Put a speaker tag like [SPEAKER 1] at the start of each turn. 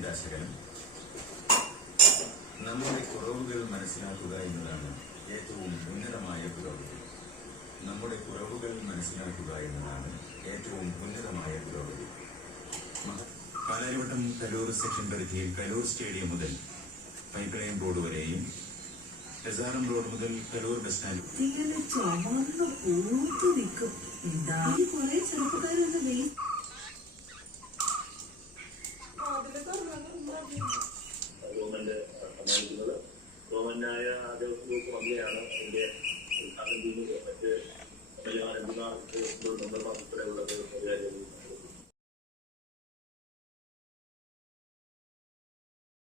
[SPEAKER 1] ചിന്താശകലം നമ്മുടെ കുറവുകൾ മനസ്സിലാക്കുക എന്നതാണ് ഏറ്റവും ഉന്നതമായ പുരോഗതി. നമ്മുടെ കുറവുകൾ മനസ്സിലാക്കുക എന്നതാണ് ഏറ്റവും ഉന്നതമായ പുരോഗതി. പാലാരിവട്ടം കലൂർ സെക്ഷൻ പരിധിയിൽ കലൂർ സ്റ്റേഡിയം മുതൽ പൈപ്പ് റോഡ് വരെയും എസ്ആർഎം റോഡ് മുതൽ കലൂർ ബസ് സ്റ്റാൻഡ്
[SPEAKER 2] ചെറുപ്പക്കാർ ദേവസ്വം എന്റെ ഉദ്ഘാടനം ചെയ്യുന്നത്. മറ്റ് എംപിമാർ നമ്മൾ ഉൾപ്പെടെയുള്ള ദേവസ്വം അധികാരികൾ